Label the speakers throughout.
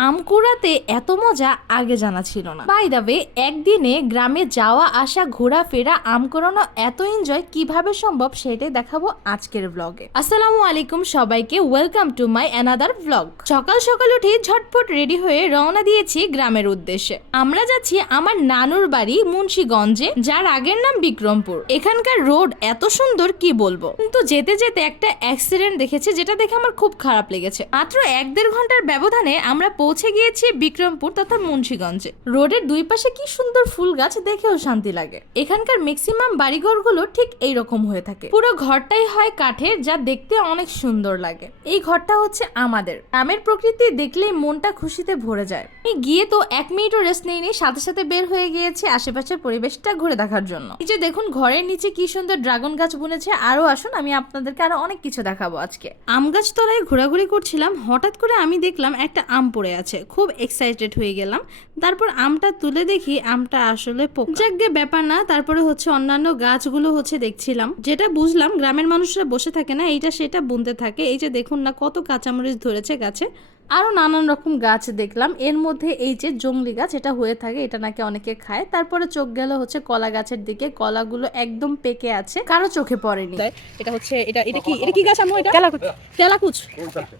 Speaker 1: আম কুড়াতে এত মজা আগে জানা ছিল না। বাই দা ওয়ে একদিনে গ্রামে যাওয়া, আসা, ঘোরাফেরা আম কুড়ানো এত এনজয় কীভাবে সম্ভব সেটাই দেখাবো আজকের ব্লগে আসসালামু আলাইকুম সবাইকে welcome to my another blog সকাল সকাল উঠে ঝটপট রেডি হয়ে রওনা দিয়েছি গ্রামের উদ্দেশ্যে। আমরা যাচ্ছি আমার নানুর বাড়ি মুন্সীগঞ্জে, যার আগের নাম বিক্রমপুর। এখানকার রোড এত সুন্দর, কি বলব? কিন্তু যেতে যেতে একটা অ্যাক্সিডেন্ট দেখেছি, যেটা দেখে আমার খুব খারাপ লেগেছে। মাত্র এক দেড় ঘণ্টার ব্যবধানে আমরা পৌঁছে গিয়েছি বিক্রমপুর তথা মুন্সিগঞ্জে। রোডের দুই পাশে কি সুন্দর ফুল গাছ দেখেও শান্তি লাগে। এখানকার ম্যাক্সিমাম বাড়িঘরগুলো ঠিক এই রকম হয়ে থাকে। পুরো ঘরটাই হয় কাঠের, যা দেখতে অনেক সুন্দর লাগে। এই ঘরটা হচ্ছে আমাদের। আমের প্রকৃতি দেখলেই মনটা খুশিতে ভরে যায়। আমি গিয়ে তো এক মিনিটও রেস্ট নেইনি, সাথে সাথে বের হয়ে গিয়েছে আশেপাশের পরিবেশটা ঘুরে দেখার জন্য। এই যে দেখুন, ঘরের নিচে কি সুন্দর ড্রাগন গাছ বুনেছে। আরও আসুন, আমি আপনাদেরকে আরও অনেক কিছু দেখাবো আজকে। আম গাছ তলায় ঘোরাঘুরি করছিলাম। হঠাৎ করে আমি দেখলাম একটা আম পড়ে আছে। খুব এক্সাইটেড হয়ে গেলাম। তারপর আমটা তুলে দেখি, আমটা আসলে যাকে ব্যাপার না, তারপরে হচ্ছে অন্যান্য গাছগুলো হচ্ছে দেখছিলাম। যেটা বুঝলাম, গ্রামের মানুষরা বসে থাকে না, এইটা সেটা বুনতে থাকে। এই যে দেখুন না, কত কাঁচামরিচ ধরেছে গাছে। আরও নানান রকম গাছ দেখলাম। এর মধ্যে এই যে জংলি গাছ এটা হয়ে থাকে এটা নাকি অনেকে খায়। তারপরে চোখ গেল হচ্ছে কলা গাছের দিকে কলাগুলো একদম পেকে আছে কারও চোখে পড়েনি।
Speaker 2: এটা হচ্ছে এটা এটা কি এটা কি গাছ আমি এটা? কেলাকুচ কেলাকুচ।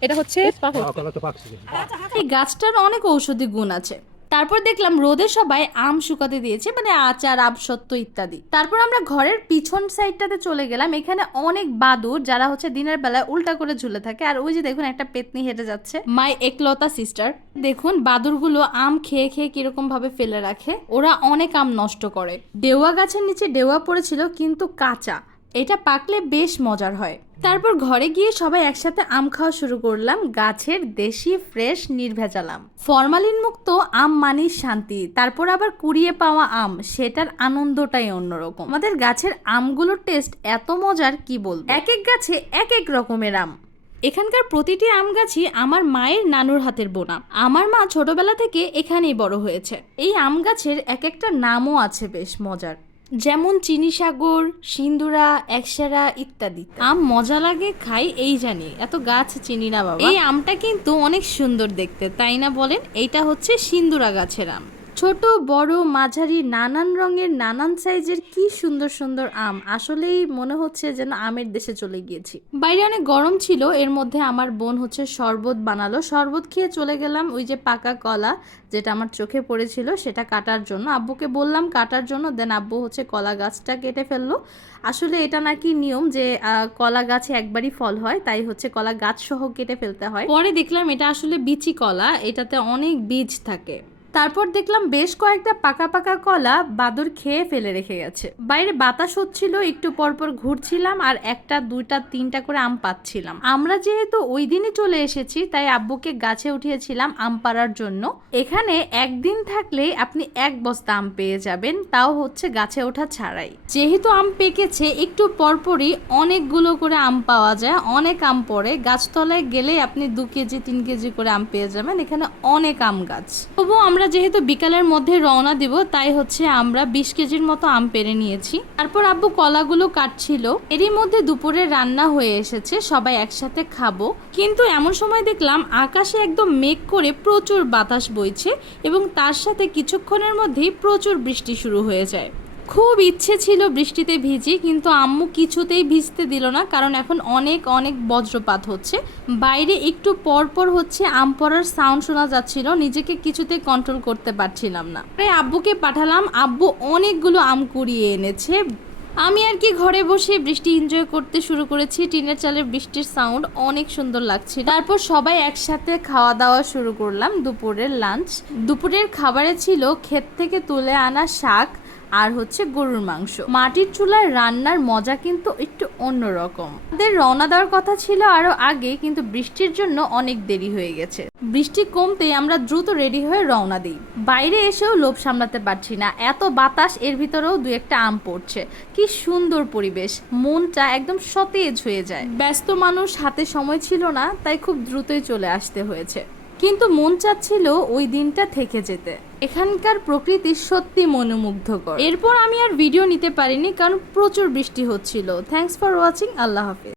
Speaker 2: এটা হচ্ছে পাহর
Speaker 3: কলা তো পাকছে।
Speaker 1: এই গাছটার অনেক ঔষধি গুণ আছে। তারপর দেখলাম রোদে সবাই আম শুকাতে দিয়েছে মানে আচার আমসত্ত্ব ইত্যাদি। তারপর আমরা ঘরের পিছন সাইডটাতে চলে গেলাম এখানে অনেক বাদুর যারা হচ্ছে দিনের বেলায় উল্টা করে ঝুলে থাকে। আর ওই যে দেখুন একটা পেতনি হেঁটে যাচ্ছে। মাই একলতা সিস্টার দেখুন বাদুরগুলো আম খেয়ে খেয়ে কীরকম ভাবে ফেলে রাখে। ওরা অনেক আম নষ্ট করে। ডেওয়া গাছের নিচে ডেওয়া পড়েছিল কিন্তু কাঁচা। এটা পাকলে বেশ মজার হয়। তারপর ঘরে গিয়ে সবাই একসাথে আম খাওয়া শুরু করলাম, গাছের দেশি ফ্রেশ নির্ভেজাল আম ফরমালিন মুক্ত আম মানেই শান্তি, তারপর আবার কুড়িয়ে পাওয়া আম, সেটার আনন্দটাই অন্যরকম। আমাদের গাছের আমগুলোর টেস্ট এত মজার, কি বলব? এক এক গাছে এক এক রকমের আম। এখানকার প্রতিটি আম গাছই আমার মায়ের নানুর হাতের বোনা। আমার মা ছোটবেলা থেকে এখানেই বড় হয়েছে। এই আম গাছের এক একটা নামও আছে বেশ মজার। যেমন চিনি সাগর সিন্দুরা একসারা ইত্যাদি। আম মজা লাগে খাই এই জানি। এত গাছ চিনি না বাবা। এই আমটা কিন্তু অনেক সুন্দর দেখতে তাই না বলেন? এইটা হচ্ছে সিন্দুরা গাছের আম। ছোট, বড়, মাঝারি, নানান রঙের, নানান সাইজের কি সুন্দর সুন্দর আম। আসলেই মনে হচ্ছে যেন আমের দেশে চলে গিয়েছি। বাইরে অনেক গরম ছিল, এর মধ্যে আমার বোন হচ্ছে শরবত বানালো। শরবত খেয়ে চলে গেলাম ওই যে পাকা কলা, যেটা আমার চোখে পড়েছিল, সেটা কাটার জন্য। আব্বুকে বললাম কাটার জন্য, দেন আব্বু হচ্ছে কলা গাছটা কেটে ফেলল। আসলে এটা নাকি নিয়ম যে কলা গাছে একবারই ফল হয়, তাই হচ্ছে কলা গাছ সহ কেটে ফেলতে হয়। পরে দেখলাম এটা আসলে বিচি কলা, এটাতে অনেক বীজ থাকে। তারপর দেখলাম বেশ কয়েকটা পাকা পাকা কলা বাদর খেয়ে ফেলে রেখে গেছে। বাইরে বাতাস হচ্ছিল, একটু পরপর ঘুরছিলাম আর একটা, দুইটা, তিনটা করে আম পাচ্ছিলাম। আমরা যেহেতু ওই দিনই চলে এসেছি, তাই আব্বুকে গাছে উঠিয়েছিলাম আম পাড়ার জন্য। এখানে একদিন থাকলেই আপনি এক বস্তা আম পেয়ে যাবেন, তাও হচ্ছে গাছে ওঠা ছাড়াই। যেহেতু আম পেকেছে, একটু পরপরই অনেকগুলো করে আম পাওয়া যায়, অনেক আম পড়ে। গাছতলায় গেলে আপনি দু কেজি, তিন কেজি করে আম পেয়ে যাবেন, এখানে অনেক আম গাছ। তবুও আমরা যেহেতু বিকালের মধ্যে রওনা দিব, তাই হচ্ছে আমরা বিশ কেজির মতো আম পেরে নিয়েছি। তারপর আব্বু কলাগুলো কাটছিল। এরই মধ্যে দুপুরে রান্না হয়ে এসেছে, সবাই একসাথে খাব। কিন্তু এমন সময় দেখলাম আকাশে একদম মেঘ করে প্রচুর বাতাস বইছে এবং তার সাথে কিছুক্ষণের মধ্যেই প্রচুর বৃষ্টি শুরু হয়ে যায়। খুব ইচ্ছে ছিল বৃষ্টিতে ভিজি, কিন্তু আম্মু কিছুতেই ভিজতে দিল না, কারণ এখন অনেক অনেক বজ্রপাত হচ্ছে। বাইরে একটু পর পর হচ্ছে আম পড়ার সাউন্ড শোনা যাচ্ছিল, নিজেকে কিছুতেই কন্ট্রোল করতে পারছিলাম না। তাই আব্বুকে পাঠালাম, আব্বু অনেকগুলো আম কুড়িয়ে এনেছে। আমি আর কি ঘরে বসে বৃষ্টি এনজয় করতে শুরু করেছি, টিনের চালের বৃষ্টির সাউন্ড অনেক সুন্দর লাগছিল। তারপর সবাই একসাথে খাওয়া দাওয়া শুরু করলাম, দুপুরের লাঞ্চ দুপুরের খাবারে ছিল ক্ষেত থেকে তুলে আনা শাক আর হচ্ছে গরুর মাংস। মাটির চুলায় রান্নার মজা কিন্তু একটু অন্যরকম। আমাদের রওনা দেওয়ার কথা ছিল আরও আগে, কিন্তু বৃষ্টির জন্য অনেক দেরি হয়ে গেছে। বৃষ্টি কমতেই আমরা দ্রুত রেডি হয়ে রওনা দিই। বাইরে এসেও লোভ সামলাতে পারছি না। এত বাতাস, এর ভিতরেও দু একটা আম পড়ছে। কি সুন্দর পরিবেশ। মনটা একদম সতেজ হয়ে যায়। ব্যস্ত মানুষ হাতে সময় ছিল না, তাই খুব দ্রুতই চলে আসতে হয়েছে। কিন্তু মন চাচ্ছিল ওই দিনটা থেকে যেতে। এখানকার প্রকৃতি সত্যি মনোমুগ্ধকর। এরপর আমি আর ভিডিও নিতে পারিনি, কারণ প্রচুর বৃষ্টি হচ্ছিল। থ্যাংকস ফর ওয়াচিং আল্লাহ হাফিজ।